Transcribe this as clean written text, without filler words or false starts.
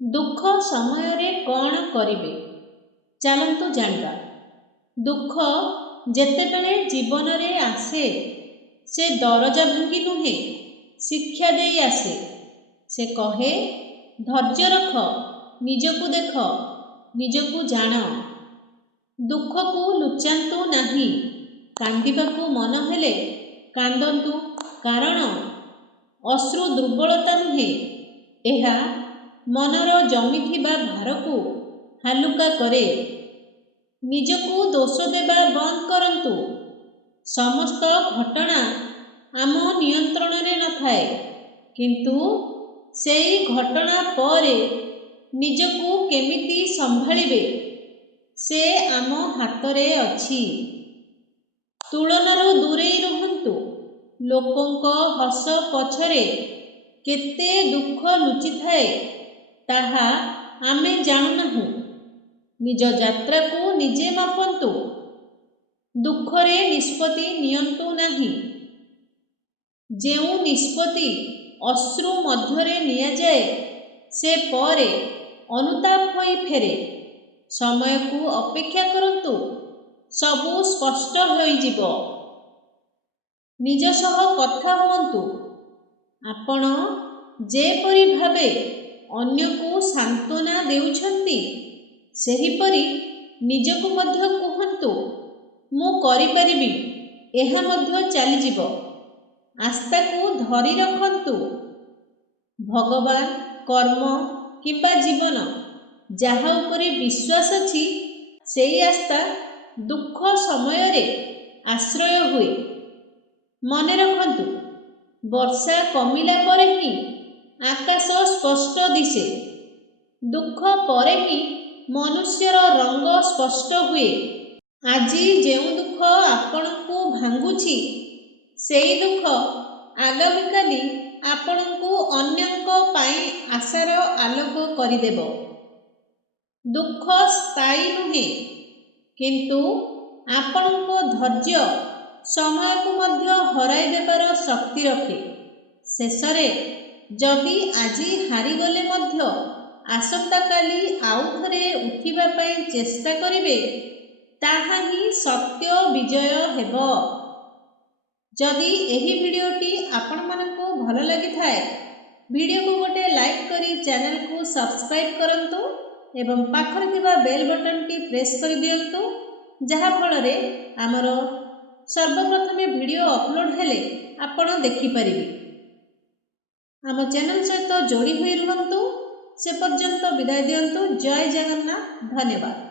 ଦୁଃଖ ସମୟରେ କ'ଣ କରିବେ? ଚାଲନ୍ତୁ ଜାଣିବା। ଦୁଃଖ ଯେତେବେଳେ ଜୀବନରେ ଆସେ, ସେ ଦରଜା ଭାଙ୍ଗି ନୁହେଁ, ଶିକ୍ଷା ଦେଇ ଆସେ। ସେ କହେ, ଧୈର୍ଯ୍ୟ ରଖ, ନିଜକୁ ଦେଖ, ନିଜକୁ ଜାଣ। ଦୁଃଖକୁ ଲୁଚାନ୍ତୁ ନାହିଁ। କାନ୍ଦିବାକୁ ମନ ହେଲେ କାନ୍ଦନ୍ତୁ, କାରଣ ଅଶ୍ରୁ ଦୁର୍ବଳତା ନୁହେଁ, ଏହା ମନର ଜମିଥିବା ଭାରକୁ ହାଲୁକା କରେ। ନିଜକୁ ଦୋଷ ଦେବା ବନ୍ଦ କରନ୍ତୁ। ସମସ୍ତ ଘଟଣା ଆମ ନିୟନ୍ତ୍ରଣରେ ନଥାଏ, କିନ୍ତୁ ସେହି ଘଟଣା ପରେ ନିଜକୁ କେମିତି ସମ୍ଭାଳିବେ, ସେ ଆମ ହାତରେ ଅଛି। ତୁଳନାରୁ ଦୂରେଇ ରୁହନ୍ତୁ। ଲୋକଙ୍କ ହସ ପଛରେ କେତେ ଦୁଃଖ ଲୁଚିଥାଏ, ତାହା ଆମେ ଜାଣୁନାହୁଁ। ନିଜ ଯାତ୍ରାକୁ ନିଜେ ମାପନ୍ତୁ। ଦୁଃଖରେ ନିଷ୍ପତ୍ତି ନିଅନ୍ତୁ ନାହିଁ। ଯେଉଁ ନିଷ୍ପତ୍ତି ଅଶ୍ରୁ ମଧ୍ୟରେ ନିଆଯାଏ, ସେ ପରେ ଅନୁତାପ ହୋଇ ଫେରେ। ସମୟକୁ ଅପେକ୍ଷା କରନ୍ତୁ, ସବୁ ସ୍ପଷ୍ଟ ହୋଇଯିବ। ନିଜ ସହ କଥା ହୁଅନ୍ତୁ। ଆପଣ ଯେପରି ଭାବେ ଅନ୍ୟକୁ ସାନ୍ତ୍ୱନା ଦେଉଛନ୍ତି, ସେହିପରି ନିଜକୁ ମଧ୍ୟ କୁହନ୍ତୁ, ମୁଁ କରିପାରିବି, ଏହା ମଧ୍ୟ ଚାଲିଯିବ। ଆସ୍ଥାକୁ ଧରି ରଖନ୍ତୁ। ଭଗବାନ, କର୍ମ କିମ୍ବା ଜୀବନ, ଯାହା ଉପରେ ବିଶ୍ୱାସ ଅଛି, ସେହି ଆସ୍ଥା ଦୁଃଖ ସମୟରେ ଆଶ୍ରୟ ହୁଏ। ମନେ ରଖନ୍ତୁ, ବର୍ଷା କମିଲା ପରେ ହିଁ ଆକାଶ ସ୍ପଷ୍ଟ ଦିଶେ। ଦୁଃଖ ପରେ ହିଁ ମନୁଷ୍ୟର ରଙ୍ଗ ସ୍ପଷ୍ଟ ହୁଏ। ଆଜି ଯେଉଁ ଦୁଃଖ ଆପଣଙ୍କୁ ଭାଙ୍ଗୁଛି, ସେହି ଦୁଃଖ ଆଗାମୀକାଲି ଆପଣଙ୍କୁ ଅନ୍ୟଙ୍କ ପାଇଁ ଆଶାର ଆଲୋକ କରିଦେବ। ଦୁଃଖ ସ୍ଥାୟୀ ନୁହେଁ, କିନ୍ତୁ ଆପଣଙ୍କ ଧୈର୍ଯ୍ୟ ସମୟକୁ ମଧ୍ୟ ହରାଇ ଦେବାର ଶକ୍ତି ରଖେ। ଶେଷରେ, ଯଦି ଆଜି ହାରିଗଲେ ମଧ୍ୟ ଆସନ୍ତାକାଲି ଆଉ ଥରେ ଉଠିବା ପାଇଁ ଚେଷ୍ଟା କରିବେ, ତାହା ହିଁ ସତ୍ୟ ବିଜୟ ହେବ। ଯଦି ଏହି ଭିଡ଼ିଓଟି ଆପଣମାନଙ୍କୁ ଭଲ ଲାଗିଥାଏ, ଭିଡ଼ିଓକୁ ଗୋଟେ ଲାଇକ୍ କରି ଚ୍ୟାନେଲକୁ ସବସ୍କ୍ରାଇବ୍ କରନ୍ତୁ ଏବଂ ପାଖରେ ଥିବା ବେଲ୍ ବଟନଟି ପ୍ରେସ୍ କରିଦିଅନ୍ତୁ, ଯାହାଫଳରେ ଆମର ସର୍ବପ୍ରଥମେ ଭିଡ଼ିଓ ଅପଲୋଡ଼ ହେଲେ ଆପଣ ଦେଖିପାରିବେ। ଆମ ଚ୍ୟାନେଲ ସହିତ ଯୋଡ଼ି ହୋଇ ରୁହନ୍ତୁ। ସେ ପର୍ଯ୍ୟନ୍ତ ବିଦାୟ ଦିଅନ୍ତୁ। ଜୟ ଜଗନ୍ନାଥ। ଧନ୍ୟବାଦ।